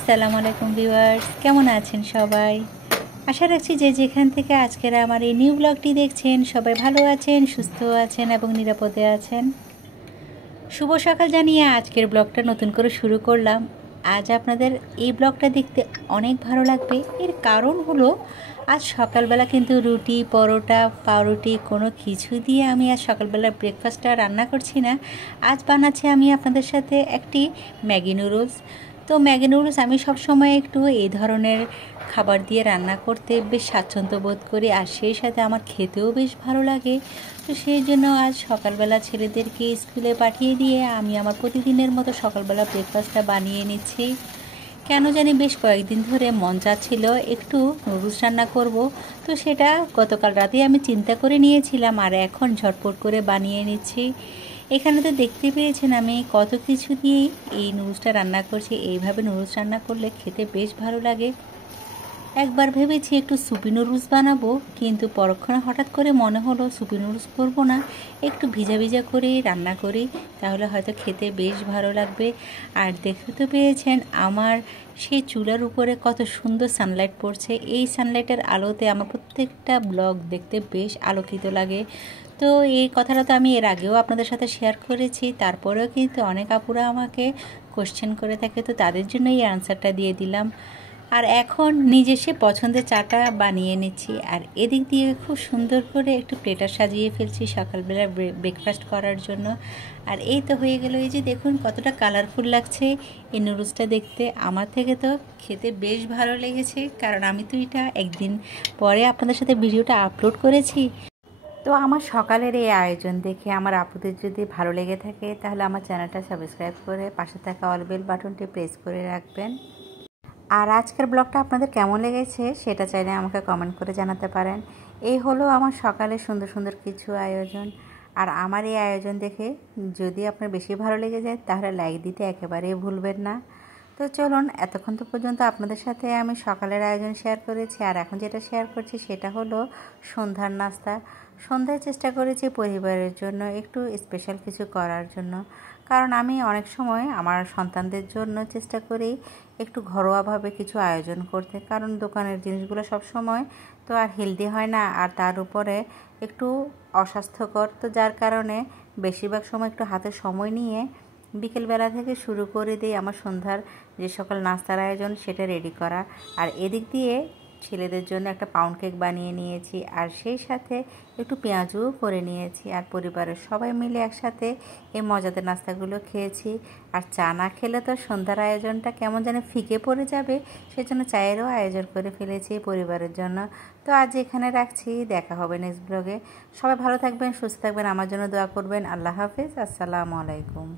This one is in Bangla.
আসসালামু আলাইকুম ভিউয়ার্স, কেমন আছেন সবাই? আশা রাখছি যে যেখান থেকে আজকের আমার এই নিউ ব্লগটি দেখছেন সবাই ভালো আছেন, সুস্থ আছেন এবং নিরাপদে আছেন। শুভ সকাল জানিয়ে আজকের ব্লগটা নতুন করে শুরু করলাম। আজ আপনাদের এই ব্লগটা দেখতে অনেক ভালো লাগবে। এর কারণ হলো আজ সকালবেলা কিন্তু রুটি, পরোটা, পাউরুটি কোনো কিছু দিয়ে আমি আজ সকালবেলা ব্রেকফাস্টটা রান্না করছি না। আজ বানাচ্ছি আমি আপনাদের সাথে একটি ম্যাগি নুডলস। তো ম্যাগি নুডলস আমি সবসময় একটু এই ধরনের খাবার দিয়ে রান্না করতে বেশ স্বাচ্ছন্দ্য বোধ করি, আর সেই সাথে আমার খেতেও বেশ ভালো লাগে। তো সেই জন্য আজ সকালবেলা ছেলেদেরকে স্কুলে পাঠিয়ে দিয়ে আমি আমার প্রতিদিনের মতো সকালবেলা ব্রেকফাস্টটা বানিয়ে নিচ্ছি। কেন জানি বেশ কয়েকদিন ধরে মন চাচ্ছিল একটু নুডলস রান্না করব, তো সেটা গতকাল রাতেই আমি চিন্তা করে নিয়েছিলাম আর এখন ঝটপট করে বানিয়ে নিচ্ছি। এখানে তো দেখতে পেয়েছেন আমি কত কিছু দিয়েই এই নুডলসটা রান্না করছি। এইভাবে নুডলস রান্না করলে খেতে বেশ ভালো লাগে। একবার ভেবেছি একটু সুপি নুডলস বানাবো, কিন্তু পরক্ষণে হঠাৎ করে মনে হলো সুপি নুডলস করবো না, একটু ভিজা ভিজা করেই রান্না করি, তাহলে হয়তো খেতে বেশ ভালো লাগবে। আর দেখতে তো পেয়েছেন আমার সেই চুলার উপরে কত সুন্দর সানলাইট পড়ছে। এই সানলাইটের আলোতে আমার প্রত্যেকটা ব্লগ দেখতে বেশ আলোকিত লাগে। তো এই কথাটা তো আমি এর আগেও আপনাদের সাথে শেয়ার করেছি, তারপরেও কিন্তু অনেক আপুরা আমাকে কোশ্চেন করে থাকে, তো তাদের জন্য এই আনসারটা দিয়ে দিলাম। আর এখন নিজে সে পছন্দের চাটা বানিয়ে নিচ্ছি, আর এদিক দিয়ে খুব সুন্দর করে একটু প্লেটার সাজিয়ে ফেলছি সকালবেলা ব্রেকফাস্ট করার জন্য। আর এই তো হয়ে গেল। এই যে দেখুন কতটা কালারফুল লাগছে এই নুডলসটা দেখতে। আমার থেকে তো খেতে বেশ ভালো লেগেছে, কারণ আমি তো এটা একদিন পরে আপনাদের সাথে ভিডিওটা আপলোড করেছি। তো আমার সকালের এই আয়োজন দেখে আমার আপুদের যদি ভালো লেগে থাকে তাহলে আমার চ্যানেলটা সাবস্ক্রাইব করে পাশে থাকা অল বেল বাটনটি প্রেস করে রাখবেন। আর আজকের ব্লগটা আপনাদের কেমন লেগেছে সেটা চাইলে আমাকে কমেন্ট করে জানাতে পারেন। এই হলো আমার সকালে সুন্দর সুন্দর কিছু আয়োজন। আর আমার এই আয়োজন দেখে যদি আপনার বেশি ভালো লেগে যায় তাহলে লাইক দিতে একেবারেই ভুলবেন না। তো চলুন, এতক্ষণ তো পর্যন্ত আপনাদের সাথে আমি সকালের আয়োজন শেয়ার করেছি, আর এখন যেটা শেয়ার করছি সেটা হলো সন্ধ্যার নাস্তা। সন্ধ্যায় চেষ্টা করেছি পরিবারের জন্য একটু স্পেশাল কিছু করার জন্য, কারণ আমি অনেক সময় আমার সন্তানদের জন্য চেষ্টা করি একটু ঘরোয়াভাবে কিছু আয়োজন করতে, কারণ দোকানের জিনিসগুলো সব সময় তো আর হেলদি হয় না, আর তার উপরে একটু অস্বাস্থ্যকর। তো যার কারণে বেশিরভাগ সময় একটু হাতে সময় নিয়ে বিকেলবেলা থেকে শুরু করে দিই আমার সন্ধ্যার যে সকল নাস্তার আয়োজন সেটা রেডি করা। আর এদিক দিয়ে ছেলেদের জন্য একটা পাউন্ড কেক বানিয়ে নিয়েছি, আর সেই সাথে একটু পেঁয়াজও করে নিয়েছি, আর পরিবারের সবাই মিলে একসাথে এই মজাদার নাস্তাগুলো খেয়েছি। আর চা না খেলে তো সন্ধ্যার আয়োজনটা কেমন যেন ফিকে পড়ে যাবে, সেজন্য চায়েরও আয়োজন করে ফেলেছি পরিবারের জন্য। তো আজ এখানে রাখছি, দেখা হবে নেক্সট ব্লগে। সবাই ভালো থাকবেন, সুস্থ থাকবেন, আমার জন্য দোয়া করবেন। আল্লাহ হাফিজ, আসসালামু আলাইকুম।